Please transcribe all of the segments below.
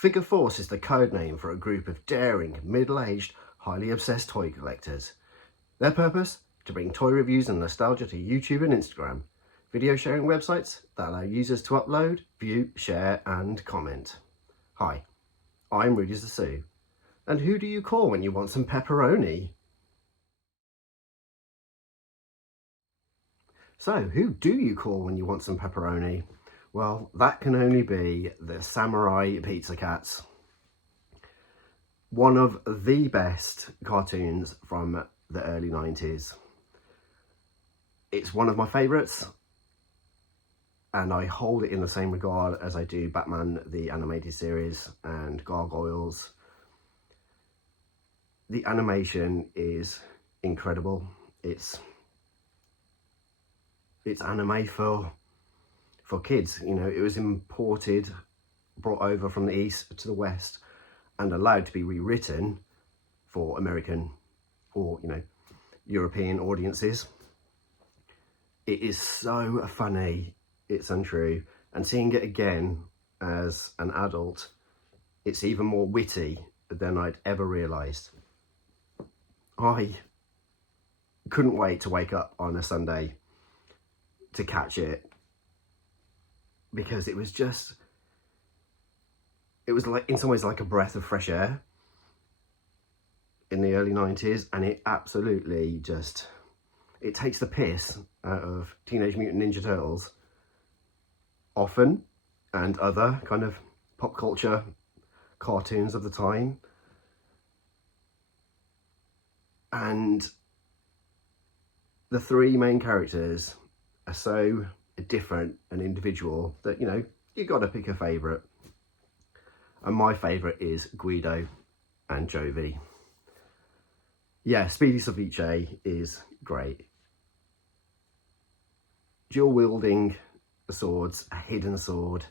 Figure Force is the code name for a group of daring, middle-aged, highly obsessed toy collectors. Their purpose? To bring toy reviews and nostalgia to YouTube and Instagram, video sharing websites that allow users to upload, view, share and comment. Hi, I'm Rudy Zissou, and who do you call when you want some pepperoni? So, who do you call when you want some pepperoni? Well, that can only be the Samurai Pizza Cats. One of the best cartoons from the early 90s. It's one of my favourites, and I hold it in the same regard as I do Batman the Animated Series and Gargoyles. The animation is incredible. It's anime for kids. You know, it was imported, brought over from the east to the west and allowed to be rewritten for American or, you know, European audiences. It is so funny, it's untrue, and seeing it again as an adult, it's even more witty than I'd ever realised. I couldn't wait to wake up on a Sunday to catch it, because it was like, in some ways, like a breath of fresh air in the early 90s, and it absolutely it takes the piss out of Teenage Mutant Ninja Turtles often, and other kind of pop culture cartoons of the time. And the three main characters are so different and individual that, you know, you got to pick a favourite. And my favourite is Guido and Anchovy. Yeah, Speedy Ceviche is great. Dual wielding swords, a hidden sword.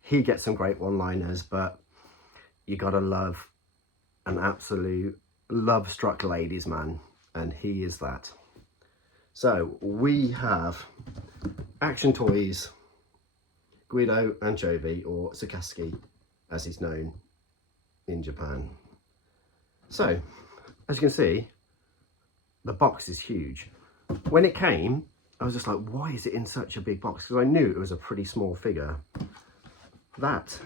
He gets some great one-liners, but you gotta love an absolute love-struck ladies man, and he is that. So we have Action Toys Guido Anchovy, or Sukasy as he's known in Japan. So as you can see, the box is huge. When it came, I was just like, why is it in such a big box? Because I knew it was a pretty small figure. That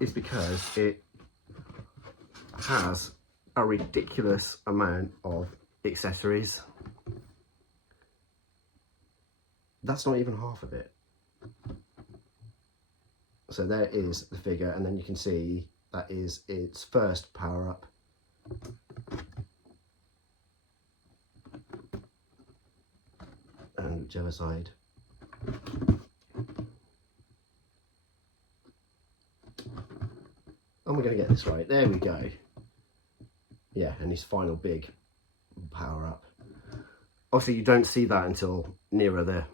is because it has a ridiculous amount of accessories. That's not even half of it. So there is the figure, and then you can see that is its first power-up. And whichever side. And we're going to get this right. There we go. Yeah, and his final big power-up. Obviously, you don't see that until nearer the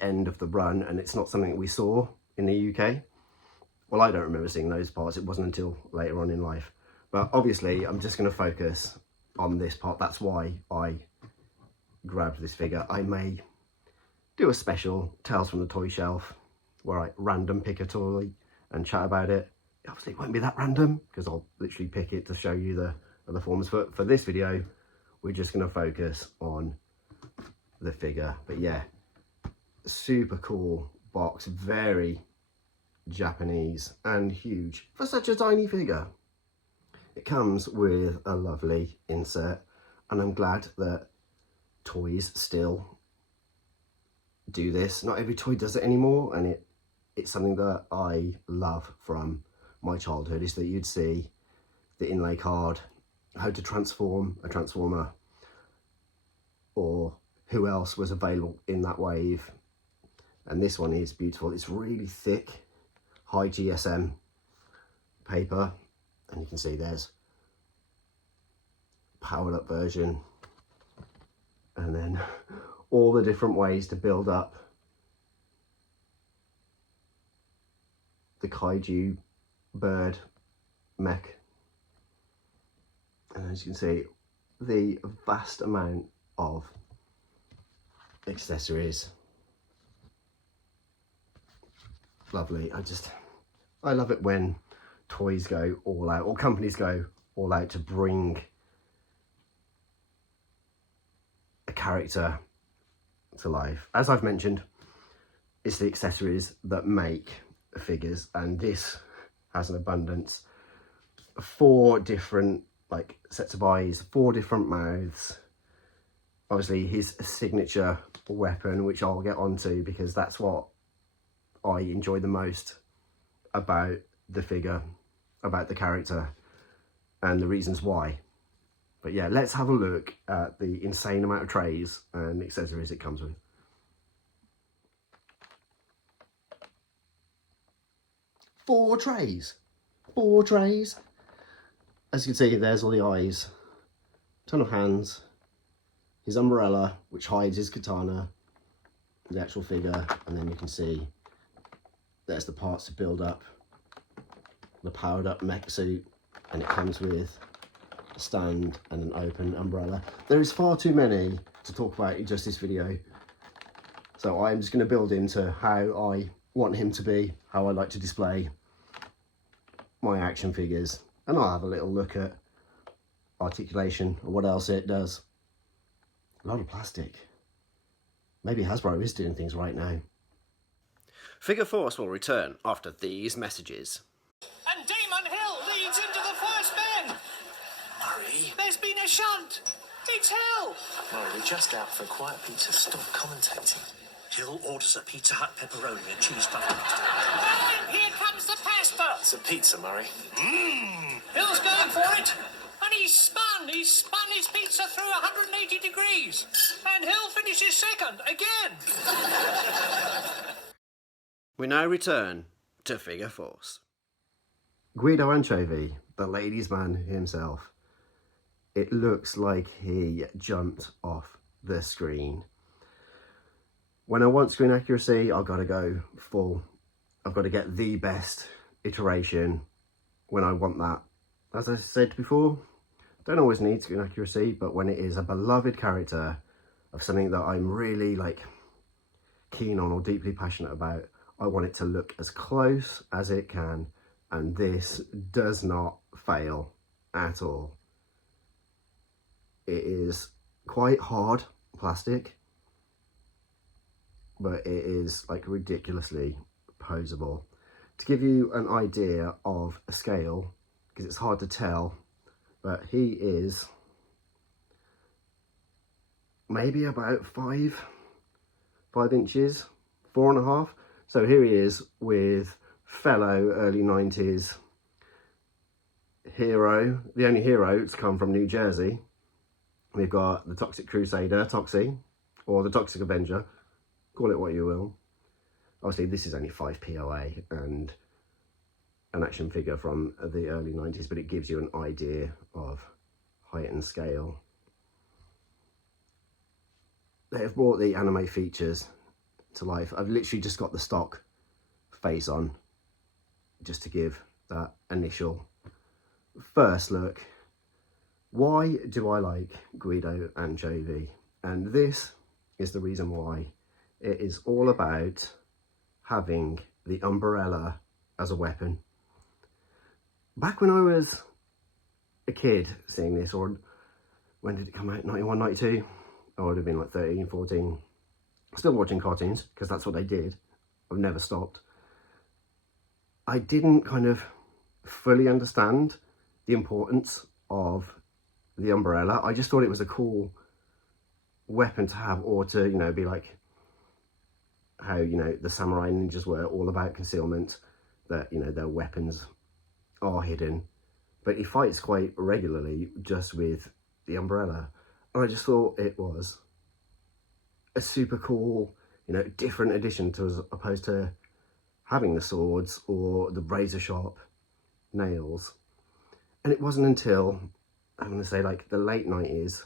end of the run, and it's not something that we saw in the UK. Well, I don't remember seeing those parts. It wasn't until later on in life. But obviously, I'm just going to focus on this part. That's why I grabbed this figure. I may do a special Tales from the Toy Shelf where I random pick a toy and chat about it. Obviously, it won't be that random because I'll literally pick it to show you the other forms. But for this video, we're just going to focus on the figure. But yeah, super cool box, very Japanese and huge for such a tiny figure. It comes with a lovely insert, and I'm glad that toys still do this. Not every toy does it anymore, and it's something that I love from my childhood, is that you'd see the inlay card, how to transform a transformer, or who else was available in that wave. And this one is beautiful. It's really thick, high GSM paper, and you can see there's powered up version, and then all the different ways to build up the kaiju bird mech. And as you can see, the vast amount of accessories. Lovely. I love it when toys go all out, or companies go all out to bring a character to life. As I've mentioned, it's the accessories that make figures, and this has an abundance. 4 different like sets of eyes, 4 different mouths. Obviously his signature weapon, which I'll get onto because that's what I enjoy the most about the figure, about the character, and the reasons why. But yeah, let's have a look at the insane amount of trays and accessories it comes with. Four trays. As you can see, there's all the eyes, ton of hands, his umbrella, which hides his katana, the actual figure, and then you can see there's the parts to build up the powered up mech suit, and it comes with a stand and an open umbrella. There is far too many to talk about in just this video, so I'm just going to build into how I want him to be, how I like to display my action figures, and I'll have a little look at articulation and what else it does. A lot of plastic. Maybe Hasbro is doing things right now. Figure Force will return after these messages. And Damon Hill leads into the first men. Murray. There's been a shunt. It's Hill. Murray, we're just out for a quiet pizza. Stop commentating. Hill orders a Pizza Hut pepperoni and cheese butter. And here comes the pasta. It's a pizza, Murray. Hill's going for it. And he's spun his pizza through 180 degrees. And Hill finishes second again. We now return to Figure Force. Guido Anchovy, the ladies' man himself. It looks like he jumped off the screen. When I want screen accuracy, I've got to go full. I've got to get the best iteration when I want that. As I said before, don't always need screen accuracy, but when it is a beloved character of something that I'm really like keen on or deeply passionate about, I want it to look as close as it can, and this does not fail at all. It is quite hard plastic, but it is like ridiculously posable. To give you an idea of a scale, because it's hard to tell, but he is maybe about 5 inches, 4.5. So here he is with fellow early 90s hero, the only hero to come from New Jersey. We've got the Toxic Crusader, Toxie, or the Toxic Avenger, call it what you will. Obviously this is only 5 POA and an action figure from the early 90s, but it gives you an idea of height and scale. They have brought the anime features to life. I've literally just got the stock face on just to give that initial first look. Why do I like Guido Anchovy? And this is the reason why. It is all about having the umbrella as a weapon. Back when I was a kid seeing this, or when did it come out, 91, 92? I would have been like 13, 14. Still watching cartoons, because that's what they did. I've never stopped. I didn't kind of fully understand the importance of the umbrella. I just thought it was a cool weapon to have, or to, you know, be like how, you know, the samurai ninjas were all about concealment, that, you know, their weapons are hidden, but he fights quite regularly just with the umbrella. And I just thought it was a super cool, you know, different addition to, as opposed to having the swords or the razor sharp nails. And it wasn't until, I'm going to say like the late 90s,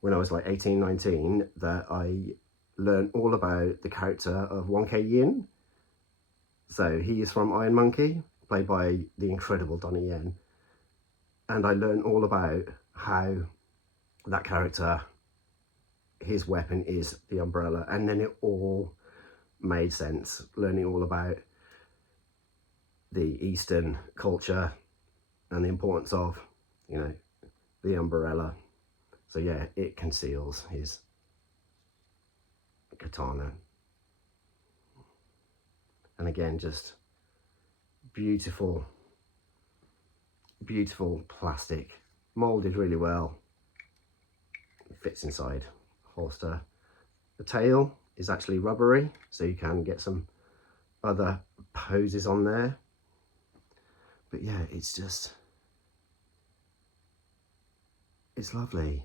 when I was like 18, 19, that I learned all about the character of 1K Yin. So he is from Iron Monkey, played by the incredible Donnie Yen. And I learned all about how that character, his weapon is the umbrella. And then it all made sense, learning all about the Eastern culture and the importance of, you know, the umbrella. So yeah, it conceals his katana. And again, just beautiful, beautiful plastic, molded really well. It fits inside holster. The tail is actually rubbery, so you can get some other poses on there. But yeah, it's lovely.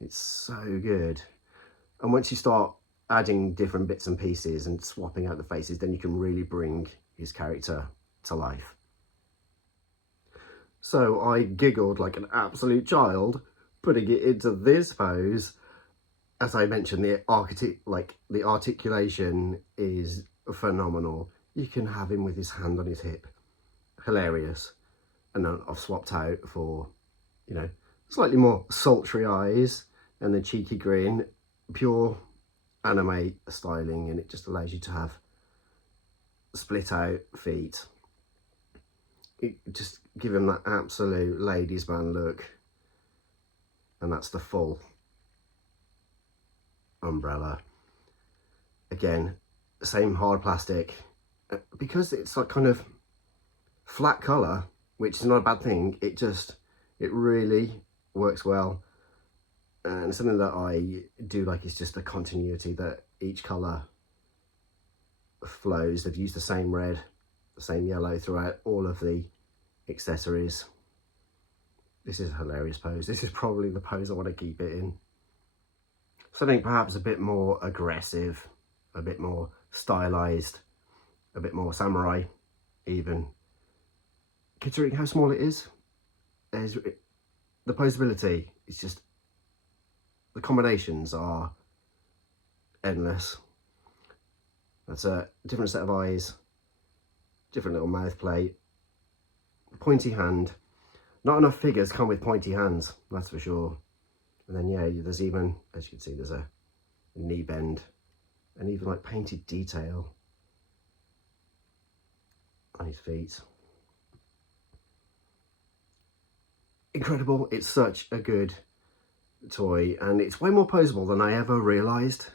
It's so good. And once you start adding different bits and pieces and swapping out the faces, then you can really bring his character to life. So I giggled like an absolute child putting it into this pose. As I mentioned, the articulation is phenomenal. You can have him with his hand on his hip. Hilarious. And then I've swapped out for, you know, slightly more sultry eyes and the cheeky grin, pure anime styling, and it just allows you to have split out feet. Just give him that absolute ladies man look. And that's the full umbrella. Again, same hard plastic, because it's like kind of flat colour, which is not a bad thing. It really works well. And something that I do like is just the continuity, that each colour flows. They've used the same red, the same yellow throughout all of the accessories. This is a hilarious pose. This is probably the pose I want to keep it in. Something perhaps a bit more aggressive, a bit more stylized, a bit more samurai even. Considering how small it is, the posability is just, the combinations are endless. That's a different set of eyes, different little mouth plate, pointy hand. Not enough figures come with pointy hands, that's for sure. And then yeah, there's even, as you can see, there's a knee bend and even like painted detail on his feet. Incredible. It's such a good toy, and it's way more posable than I ever realised.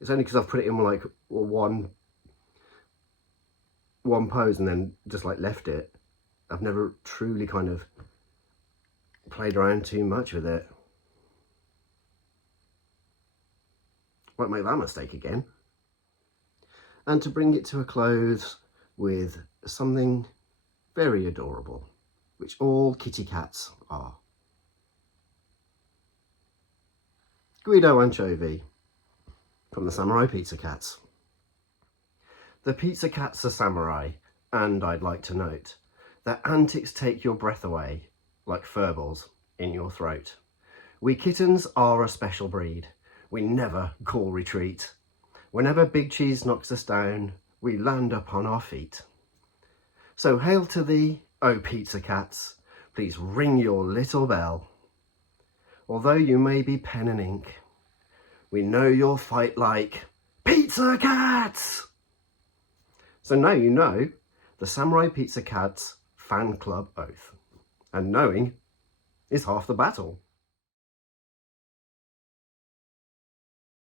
It's only because I've put it in like one pose and then just like left it. I've never truly kind of played around too much with it. Won't make that mistake again. And to bring it to a close with something very adorable, which all kitty cats are. Guido Anchovy from the Samurai Pizza Cats. The Pizza Cats are samurai, and I'd like to note, their antics take your breath away like furballs in your throat. We kittens are a special breed. We never call retreat. Whenever Big Cheese knocks us down, we land upon our feet. So hail to thee, O Pizza Cats, please ring your little bell. Although you may be pen and ink, we know you'll fight like Pizza Cats! So now you know the Samurai Pizza Cats fan club oath. And knowing is half the battle.